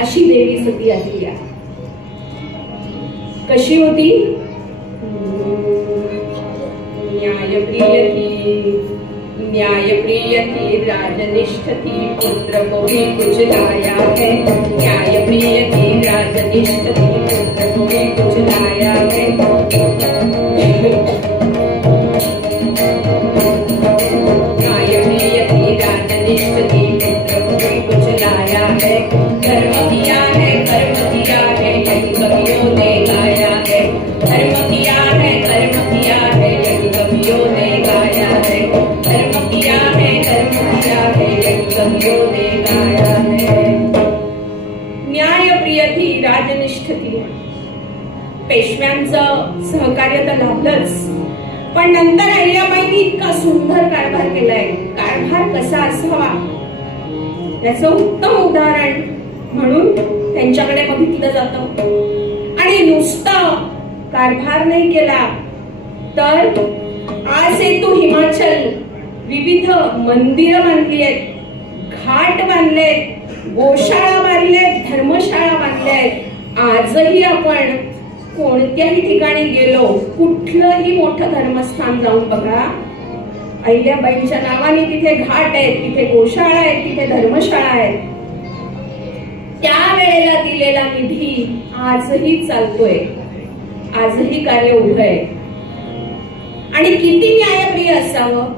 अशी देवी सती अहिल्या. कशी होती? न्यायप्रिय थी, राजनिष्ठ थी, पुत्र को भी कुछ लाया है. न्यायप्रिय थी, राजनिष्ठ थी, पुत्र को भी कुछ लाया है. न्यायप्रिय थी, राजनिष्ठ थी, पुत्र को भी कुछ लाया है. धर्म किया है, कर्म किया है, यही कवियों ने गाया है. धर्म किया है, कर्म किया है, यही कवियों ने गाया है. धर्म किया है, कर्म किया है, यही कवियों ने गाया है. न्यायप्रिय थी, राजनिष्ठ थी. पेशव्यांचं सहकार्य तर लाभलंच, पण नंतर अहिल्याबाईंनी इतका सुंदर कारभार केलाय. कारभार कसा असावा याचं उत्तम उदाहरण म्हणून त्यांच्याकडे बघितलं जातं. आणि नुसता कारभार नाही केला तर आज तू हिमाचल विविध मंदिरं बांधली आहेत, घाट बांधलेत, गोशाळा बांधलेत, धर्मशाळा बांधल्यात. आजही आपण कोणत्याही ठिकाणी गेलो, कुठलंही मोठं धर्मस्थान जाऊन बघा, अहिल्याबाईंच्या नावाने तिथे घाट आहेत, तिथे गोशाळा आहेत, तिथे धर्मशाळा आहेत. त्या वेळेला दिलेला निधी आजही चालतोय, आजही कार्य उभं आहे. आणि किती न्यायप्रिय असावं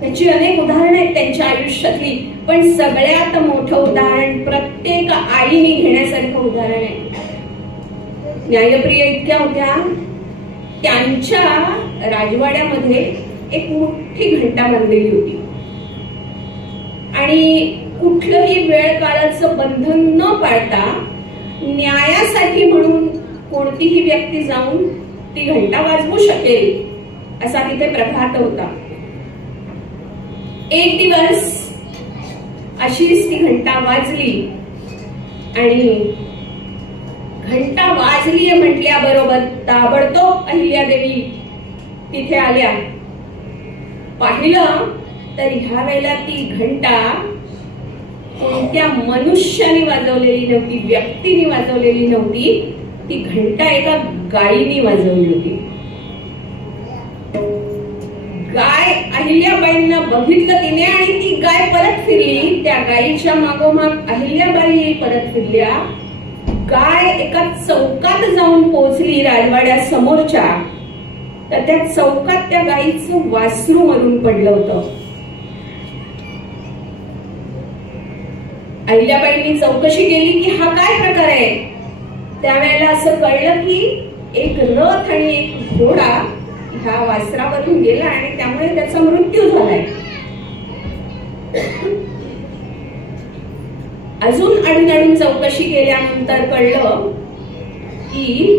त्याची अनेक उदाहरणं आहेत त्यांच्या आयुष्यातली, पण सगळ्यात मोठं उदाहरण प्रत्येक आईने घेण्यासारखं उदाहरण आहे. न्यायप्रिय इतक्या होत्या, त्यांच्या राजवाड्यामध्ये एक मोठी घंटा बांधलेली होती आणि कुठलंही वेळ काळाचं बंधन न पाळता न्यायासाठी म्हणून कोणतीही व्यक्ती जाऊन ती घंटा वाजवू शकेल असा तिथे प्रघात होता. एक दिवस अशीच ती घंटा वाजली आणि घंटा वाजली म्हटल्याबरोबर ताबडतोब अहिल्यादेवी तिथे आल्या. पाहिलं तर ह्या वेळेला ती घंटा कोणत्या मनुष्याने वाजवलेली नव्हती, व्यक्तीने वाजवलेली नव्हती. ती घंटा एका गायीने वाजवली होती. गाय अहिल्याबाईंना बघितलं तिने आणि ती गाय परत फिरली. त्या गायीच्या मागोमाग अहिल्याबाई परत फिरल्या. गाय एका चौकात जाऊन पोहोचली राजवाड्या समोरच्या, तर त्या चौकात त्या गायीचं वासरू मरून पडलं होतं. अहिल्याबाईंनी चौकशी केली की हा काय प्रकार आहे. त्यावेळेला असं कळलं की एक रथ आणि एक घोडा ह्या वासरावरून गेला आणि त्यामुळे त्याचा मृत्यू झालाय. अजून अडून चौकशी केल्यानंतर कळलं की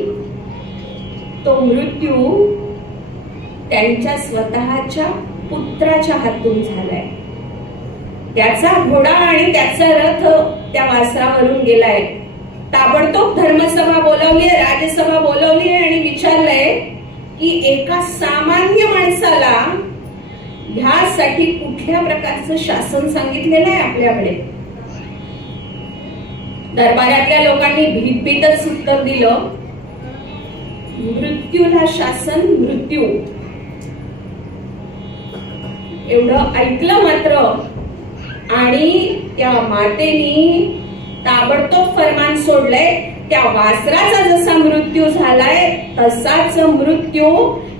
तो मृत्यू त्यांच्या स्वतःच्या पुत्राच्या हातून झालाय. त्याचा घोडा आणि त्याचा रथ त्या वासरावरून गेलाय. ताबडतोब धर्मसभा बोलावली, राजसभा बोलावली आणि विचारलंय की एका सामान्य माणसाला ह्यासाठी कुठल्या प्रकारचं शासन सांगितलेलं आहे आपल्याकडे. दरबारातल्या लोकांनी भीतभीतच उत्तर दिलं, मृत्यूला शासन मृत्यू. एवढं ऐकलं मात्र आणि त्या मातेनी ताबडतोब फरमान सोडलंय, त्या वासराचा जसा मृत्यू झालाय तसाच मृत्यू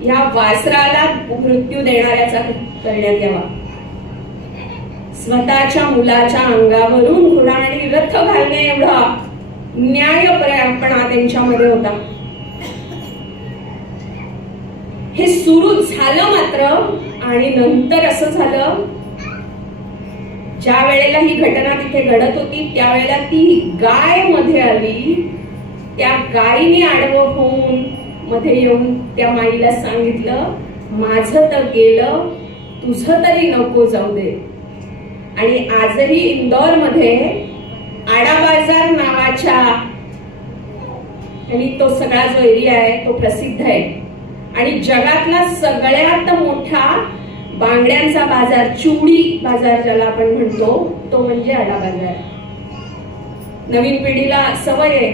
या वासराला मृत्यू देणाऱ्याचा करण्यात यावा. स्वतःच्या मुलाच्या अंगावरून घोडा आणि रथ घालणे एवढा न्यायपरायणपणा त्यांच्यामध्ये होता. हे सुरू झालं मात्र आणि नंतर असं झालं, ज्या वेळेला ही घटना तिथे घडत होती त्यावेळेला ती गाय मध्ये आली. त्या गायीने आडवं होऊन मध्ये येऊन त्या माईला सांगितलं, माझं तर गेलं, तुझं तरी नको जाऊ दे. आणि आजही इंदौर मध्ये आडा बाजार नावाच्या आणि तो सगळा जो एरिया आहे तो प्रसिद्ध आहे आणि जगातला सगळ्यात मोठा बांगड्यांचा बाजार, चुडी बाजार ज्याला आपण म्हणतो, तो म्हणजे आडा बाजार. नवीन पिढीला सवय आहे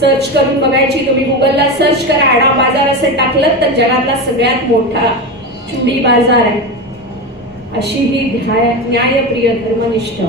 सर्च करून बघायची. तुम्ही गुगलला सर्च करा, आडा बाजार असं टाकलं तर जगातला सगळ्यात मोठा चुडी बाजार आहे. अशी ही न्यायप्रिय धर्मनिष्ठ